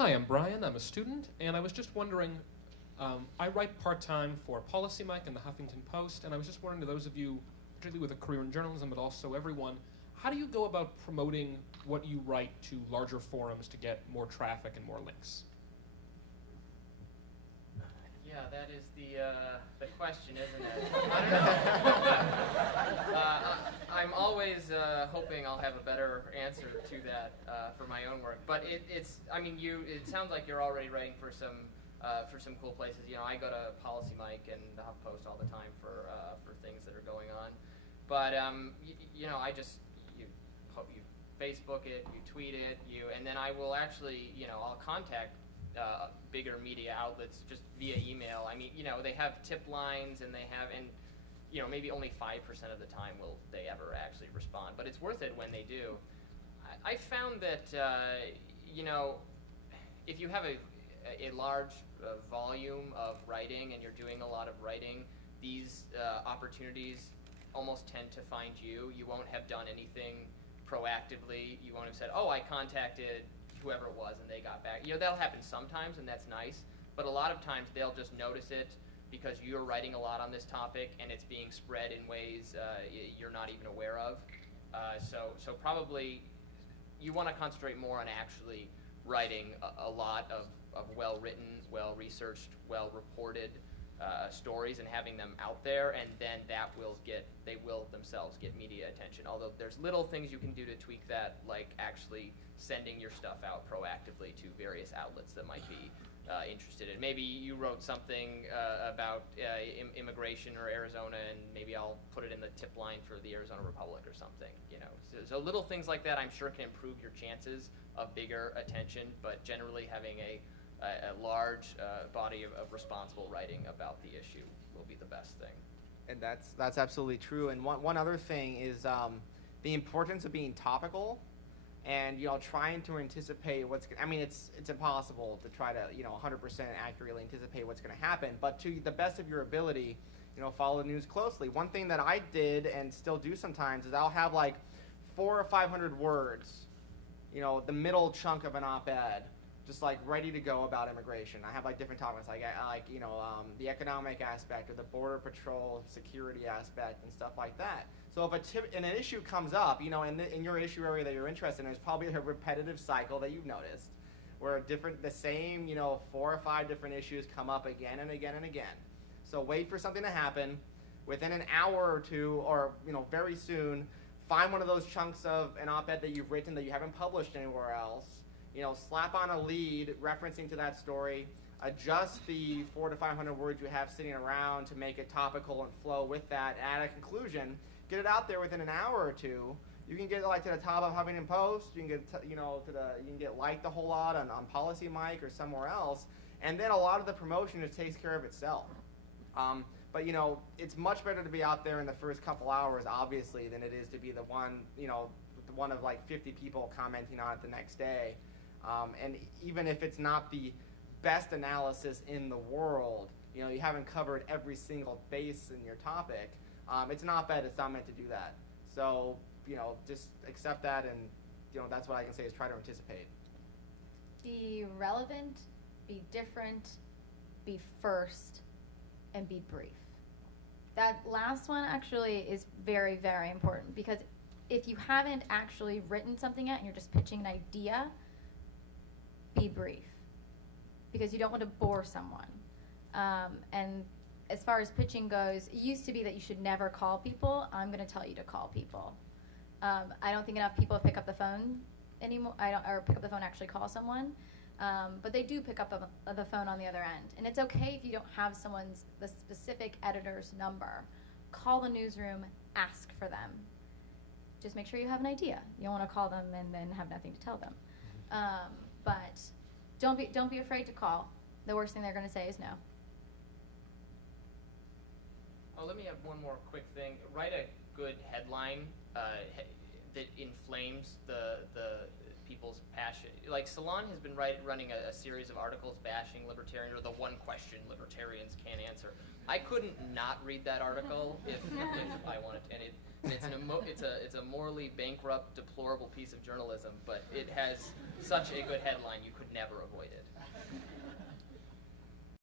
Hi, I'm Brian. I'm a student, and I was just wondering, I write part-time for Policy Mike and the Huffington Post, and I was just wondering to those of you, particularly with a career in journalism, but also everyone, how do you go about promoting what you write to larger forums to get more traffic and more links? Yeah, that is the question, isn't it? I don't know. I'm always hoping I'll have a better answer to that for my own work. But it sounds like you're already writing for some cool places. You know, I go to Policy Mike and the HuffPost all the time for things that are going on. But you Facebook it, you tweet it, and then I will actually, I'll contact bigger media outlets just via email. I mean, they have tip lines and maybe only 5% of the time will they ever actually respond, but it's worth it when they do. I found that, if you have a large volume of writing and you're doing a lot of writing, these opportunities almost tend to find you. You won't have done anything proactively. You won't have said, oh, I contacted whoever it was and they got back. That'll happen sometimes, and that's nice, but a lot of times they'll just notice it because you're writing a lot on this topic and it's being spread in ways you're not even aware of. So probably you want to concentrate more on actually writing a lot of well-written, well-researched, well-reported stories and having them out there, and then they will themselves get media attention. Although there's little things you can do to tweak that, like actually sending your stuff out proactively to various outlets that might be interested in. Maybe you wrote something about immigration or Arizona, and maybe I'll put it in the tip line for the Arizona Republic or something. So little things like that, I'm sure, can improve your chances of bigger attention. But generally, having a large body of responsible writing about the issue will be the best thing. And that's absolutely true. And one other thing is the importance of being topical, and trying to anticipate what's. I mean, it's impossible to try to 100% accurately anticipate what's going to happen. But to the best of your ability, follow the news closely. One thing that I did and still do sometimes is I'll have like 400 or 500 words, the middle chunk of an op-ed, just like ready to go about immigration. I have like different topics, like the economic aspect or the border patrol security aspect and stuff like that. So if an issue comes up, in your issue area that you're interested in, there's probably a repetitive cycle that you've noticed, where the same 4 or 5 different issues come up again and again and again. So wait for something to happen. Within an hour or two, or very soon, find one of those chunks of an op-ed that you've written that you haven't published anywhere else. Slap on a lead referencing to that story, adjust the 400 to 500 words you have sitting around to make it topical and flow with that, add a conclusion, get it out there within an hour or two. You can get to the top of Huffington Post, you can get you can get liked a whole lot on Policy Mike or somewhere else, and then a lot of the promotion just takes care of itself. But it's much better to be out there in the first couple hours, obviously, than it is to be the one of like 50 people commenting on it the next day. And even if it's not the best analysis in the world, you haven't covered every single base in your topic, it's not bad. It's not meant to do that. So, just accept that, and, that's what I can say is try to anticipate. Be relevant, be different, be first, and be brief. That last one actually is very, very important, because if you haven't actually written something yet and you're just pitching an idea, be brief, because you don't want to bore someone. And as far as pitching goes, it used to be that you should never call people. I'm going to tell you to call people. I don't think enough people pick up the phone anymore, or pick up the phone and actually call someone. But they do pick up the phone on the other end. And it's okay if you don't have the specific editor's number. Call the newsroom, ask for them. Just make sure you have an idea. You don't want to call them and then have nothing to tell them. But don't be afraid to call. The worst thing they're going to say is no. Oh, let me have one more quick thing. Write a good headline that inflames the people's passion. Like Salon has been running a series of articles bashing libertarian, or the one question libertarians can't answer. I couldn't not read that article if I wanted to. And it's a morally bankrupt, deplorable piece of journalism, but it has such a good headline you could never avoid it.